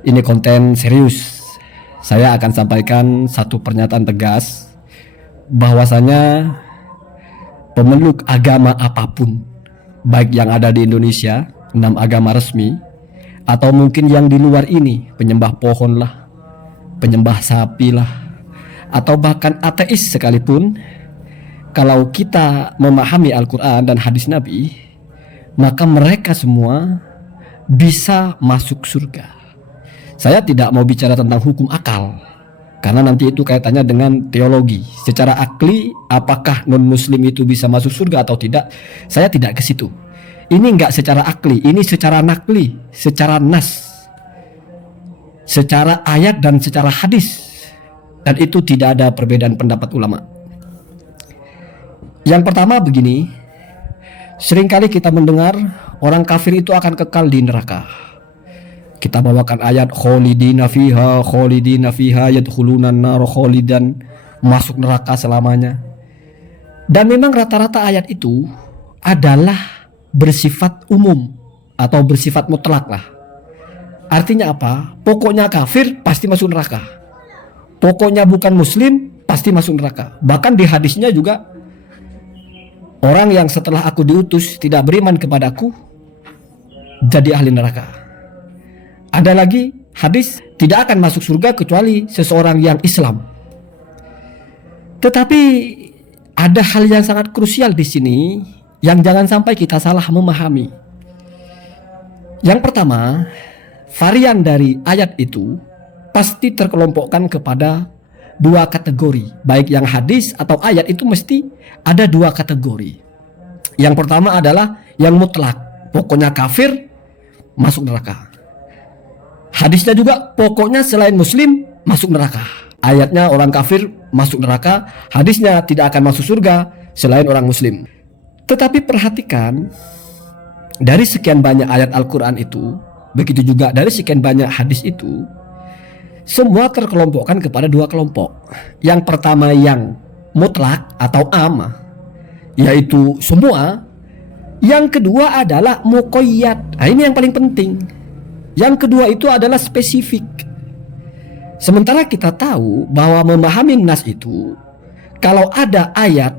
Ini konten serius. Saya akan sampaikan satu pernyataan tegas bahwasanya pemeluk agama apapun, baik yang ada di Indonesia, 6 agama resmi, atau mungkin yang di luar ini, penyembah pohon lah, penyembah sapi lah, atau bahkan ateis sekalipun, kalau kita memahami Al-Quran dan hadis Nabi, maka mereka semua bisa masuk surga. Saya tidak mau bicara tentang hukum akal, karena nanti itu kaitannya dengan teologi. Secara akli, apakah non-muslim itu bisa masuk surga atau tidak, saya tidak ke situ. Ini enggak secara akli, ini secara nakli, secara nas, secara ayat dan secara hadis. Dan itu tidak ada perbedaan pendapat ulama. Yang pertama begini, seringkali kita mendengar orang kafir itu akan kekal di neraka. Kita bawakan ayat khalidina fiha yadkhulunan nar khalidan, masuk neraka selamanya. Dan memang rata-rata ayat itu adalah bersifat umum atau bersifat mutlak lah. Artinya apa? Pokoknya kafir pasti masuk neraka. Pokoknya bukan muslim pasti masuk neraka. Bahkan di hadisnya juga, orang yang setelah aku diutus tidak beriman kepadaku jadi ahli neraka. Ada lagi hadis, tidak akan masuk surga kecuali seseorang yang Islam. Tetapi ada hal yang sangat krusial di sini yang jangan sampai kita salah memahami. Yang pertama, varian dari ayat itu pasti terkelompokkan kepada 2 kategori. Baik yang hadis atau ayat itu mesti ada 2 kategori. Yang pertama adalah yang mutlak, pokoknya kafir masuk neraka. Hadisnya juga pokoknya selain muslim masuk neraka. Ayatnya orang kafir masuk neraka, hadisnya tidak akan masuk surga selain orang muslim. Tetapi perhatikan, dari sekian banyak ayat Al-Quran itu, begitu juga dari sekian banyak hadis itu, semua terkelompokkan kepada 2 kelompok. Yang pertama yang mutlak atau am, yaitu semua. Yang kedua adalah muqayyad. Nah, ini yang paling penting. Yang kedua itu adalah spesifik. Sementara kita tahu bahwa memahami nas itu, kalau ada ayat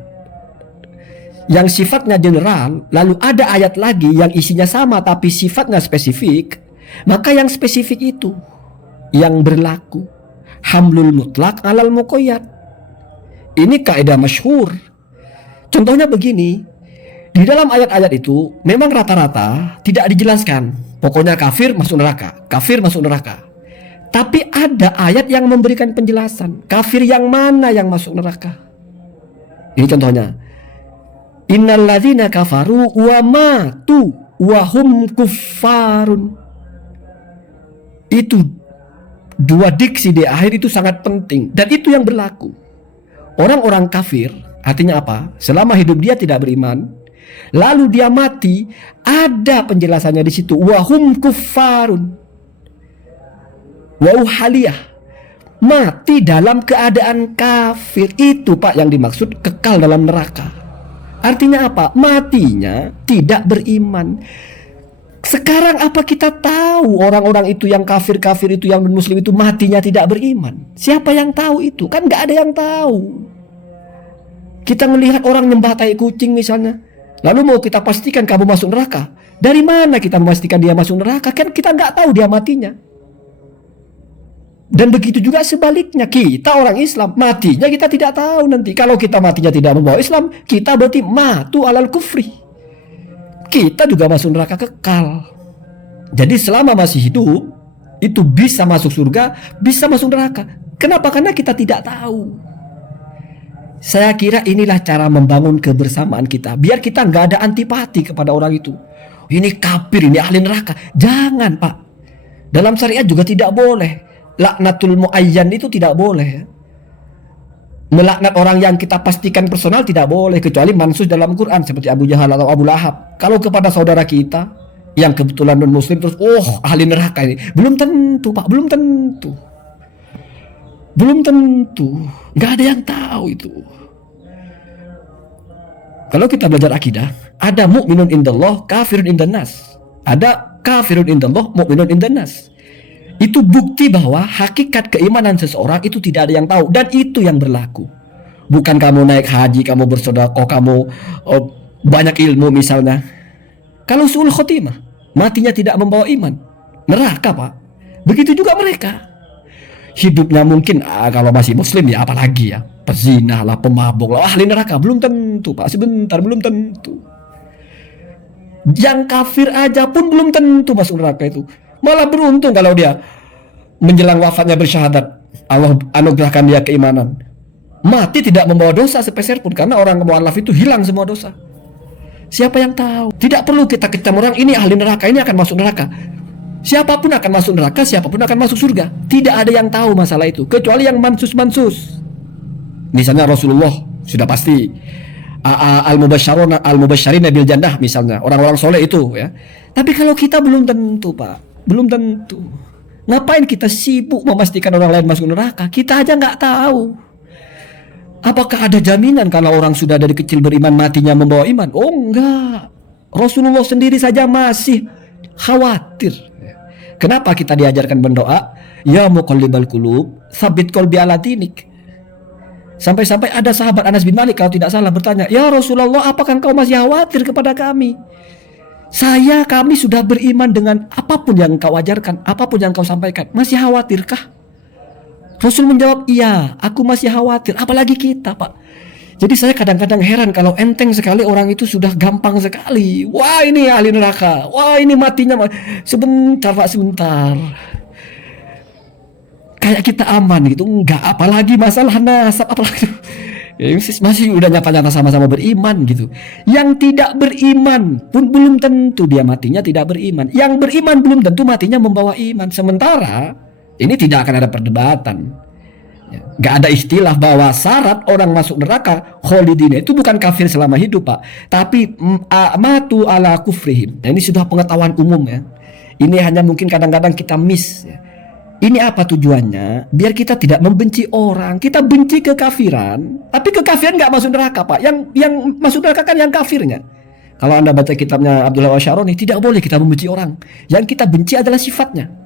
yang sifatnya general, lalu ada ayat lagi yang isinya sama tapi sifatnya spesifik, maka yang spesifik itu yang berlaku. Hamlul mutlak alal muqayyad. Ini kaidah masyhur. Contohnya begini, di dalam ayat-ayat itu memang rata-rata tidak dijelaskan pokoknya kafir masuk neraka, kafir masuk neraka. Tapi ada ayat yang memberikan penjelasan kafir yang mana yang masuk neraka. Ini contohnya, innal ladzina kafaru wa matu wa hum kuffarun. Itu 2 diksi di akhir itu sangat penting, dan itu yang berlaku. Orang-orang kafir artinya apa? Selama hidup dia tidak beriman, lalu dia mati, ada penjelasannya di situ. Wahum kuffarun, wauhaliyah, mati dalam keadaan kafir. Itu Pak yang dimaksud kekal dalam neraka. Artinya apa? Matinya tidak beriman. Sekarang apa kita tahu orang-orang itu yang kafir-kafir itu, yang muslim itu matinya tidak beriman? Siapa yang tahu itu? Kan gak ada yang tahu. Kita melihat orang nyembah tai kucing misalnya, lalu mau kita pastikan kamu masuk neraka. Dari mana kita memastikan dia masuk neraka? Kan kita nggak tahu dia matinya. Dan begitu juga sebaliknya, kita orang Islam matinya kita tidak tahu nanti. Kalau kita matinya tidak membawa Islam, kita berarti matu alal kufri. Kita juga masuk neraka kekal. Jadi selama masih hidup, itu bisa masuk surga, bisa masuk neraka. Kenapa? Karena kita tidak tahu. Saya kira inilah cara membangun kebersamaan kita, biar kita nggak ada antipati kepada orang itu. Ini kafir, ini ahli neraka. Jangan Pak. Dalam syariat juga tidak boleh. Laknatul muayyan itu tidak boleh. Melaknat orang yang kita pastikan personal tidak boleh, kecuali mansus dalam Quran seperti Abu Jahal atau Abu Lahab. Kalau kepada saudara kita yang kebetulan non muslim terus ahli neraka ini, belum tentu Pak, belum tentu. Belum tentu. Nggak ada yang tahu itu. Kalau kita belajar akidah, ada mukminun indallah, kafirun indannas. Ada kafirun indallah, mukminun indannas. Itu bukti bahwa hakikat keimanan seseorang itu tidak ada yang tahu, dan itu yang berlaku. Bukan kamu naik haji, kamu bersedekah, kamu banyak ilmu misalnya. Kalau suul khotimah, matinya tidak membawa iman, neraka Pak. Begitu juga mereka. Hidupnya mungkin kalau masih muslim ya apalagi ya, pezina lah, pemabuk lah, ahli neraka. Belum tentu Pak, sebentar, belum tentu. Yang kafir aja pun belum tentu masuk neraka itu. Malah beruntung kalau dia menjelang wafatnya bersyahadat, Allah anugerahkan dia keimanan, mati tidak membawa dosa sepeser pun, karena orang mu'allaf itu hilang semua dosa. Siapa yang tahu? Tidak perlu kita kecam orang ini ahli neraka, ini akan masuk neraka. Siapapun akan masuk neraka, siapapun akan masuk surga. Tidak ada yang tahu masalah itu, kecuali yang mansus-mansus. Misalnya Rasulullah sudah pasti al-mubasysyirina bil jannah misalnya, orang-orang soleh itu ya. Tapi kalau kita belum tentu Pak, belum tentu. Ngapain kita sibuk memastikan orang lain masuk neraka? Kita aja nggak tahu. Apakah ada jaminan karena orang sudah dari kecil beriman matinya membawa iman? Oh enggak. Rasulullah sendiri saja masih khawatir. Kenapa kita diajarkan berdoa? Ya muqallibal qulub, tsabit qalbi ala dinik. Sampai-sampai ada sahabat Anas bin Malik kalau tidak salah bertanya, "Ya Rasulullah, apakah engkau masih khawatir kepada kami? Kami sudah beriman dengan apapun yang engkau ajarkan, apapun yang engkau sampaikan. Masih khawatirkah?" Rasul menjawab, "Iya, aku masih khawatir." Apalagi kita, Pak. Jadi saya kadang-kadang heran kalau enteng sekali orang itu sudah gampang sekali. Wah, ini ahli neraka. Wah, ini matinya sebentar, Pak, sebentar. Kayak kita aman gitu. Enggak, apalagi masalah nasab, apalagi masih udah nyata-nyata sama-sama beriman gitu. Yang tidak beriman pun belum tentu dia matinya tidak beriman. Yang beriman belum tentu matinya membawa iman. Sementara ini tidak akan ada perdebatan. Gak ada istilah bahwa syarat orang masuk neraka kholidina itu bukan kafir selama hidup Pak, tapi matu ala kufrihim. Nah, ini sudah pengetahuan umum ya. Ini hanya mungkin kadang-kadang kita miss ya. Ini apa tujuannya? Biar kita tidak membenci orang. Kita benci kekafiran, tapi kekafiran gak masuk neraka Pak. Yang masuk neraka kan yang kafirnya. Kalau Anda baca kitabnya Abdullah Wasyaroni, tidak boleh kita membenci orang. Yang kita benci adalah sifatnya.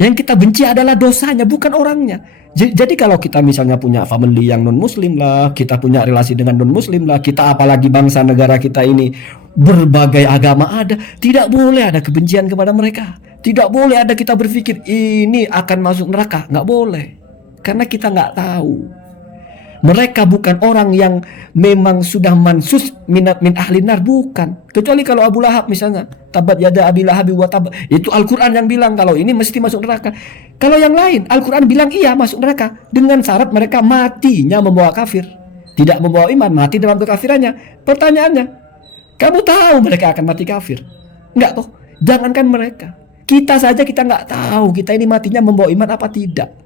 Yang kita benci adalah dosanya, bukan orangnya. Jadi kalau kita misalnya punya family yang non muslim lah, kita punya relasi dengan non muslim lah, kita apalagi bangsa negara kita ini berbagai agama ada, tidak boleh ada kebencian kepada mereka. Tidak boleh ada kita berpikir ini akan masuk neraka, nggak boleh. Karena kita nggak tahu. Mereka bukan orang yang memang sudah mansus min ahli nar, bukan. Kecuali kalau Abu Lahab misalnya, tabat yada abi lahabi wa tab, itu Al-Quran yang bilang kalau ini mesti masuk neraka. Kalau yang lain Al-Quran bilang iya masuk neraka, dengan syarat mereka matinya membawa kafir, tidak membawa iman, mati dalam kekafirannya. Pertanyaannya, kamu tahu mereka akan mati kafir? Enggak toh? Jangankan mereka, kita saja kita nggak tahu kita ini matinya membawa iman apa tidak.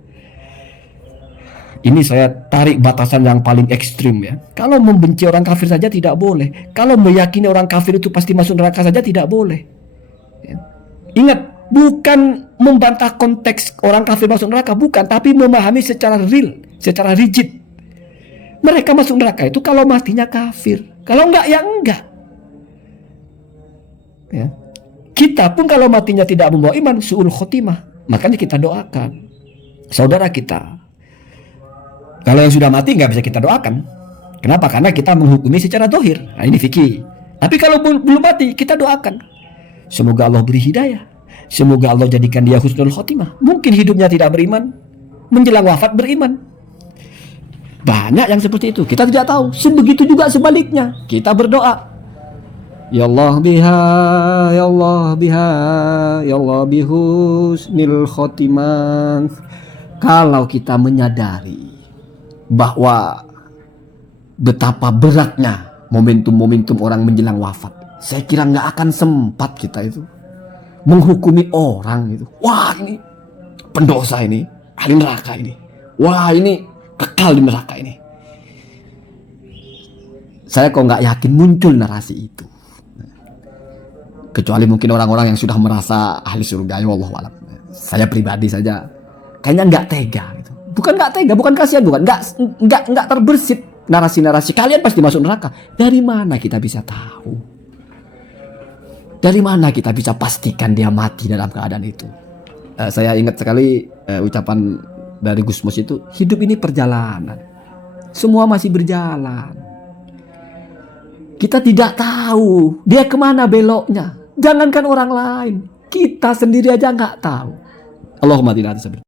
Ini saya tarik batasan yang paling ekstrim ya. Kalau membenci orang kafir saja tidak boleh. Kalau meyakini orang kafir itu pasti masuk neraka saja tidak boleh ya. Ingat, bukan membantah konteks orang kafir masuk neraka, bukan. Tapi memahami secara real, secara rigid. Mereka masuk neraka itu kalau matinya kafir. Kalau enggak ya enggak ya. Kita pun kalau matinya tidak membawa iman, su'ul khotimah, makanya kita doakan saudara kita. Kalau yang sudah mati nggak bisa kita doakan. Kenapa? Karena kita menghukumi secara zahir. Nah, ini fikih. Tapi kalau belum mati, kita doakan. Semoga Allah beri hidayah. Semoga Allah jadikan dia husnul khotimah. Mungkin hidupnya tidak beriman, menjelang wafat beriman. Banyak yang seperti itu. Kita tidak tahu. Sebegitu juga sebaliknya. Kita berdoa. Ya Allah biha, ya Allah biha, ya Allah bihusnil khotimah. Kalau kita menyadari bahwa betapa beratnya momentum-momentum orang menjelang wafat, saya kira nggak akan sempat kita itu menghukumi orang itu. Wah, ini pendosa, ini ahli neraka ini. Wah, ini kekal di neraka ini. Saya kok nggak yakin muncul narasi itu. Kecuali mungkin orang-orang yang sudah merasa ahli surga, ya wallahu a'lam. Saya pribadi saja kayaknya nggak tega gitu. Bukan nggak tega, bukan kasihan, bukan nggak terbersit narasi-narasi kalian pasti masuk neraka. Dari mana kita bisa tahu? Dari mana kita bisa pastikan dia mati dalam keadaan itu? Saya ingat sekali ucapan dari Gusmus itu, hidup ini perjalanan, semua masih berjalan. Kita tidak tahu dia kemana beloknya. Jangankan orang lain, kita sendiri aja nggak tahu. Allahumma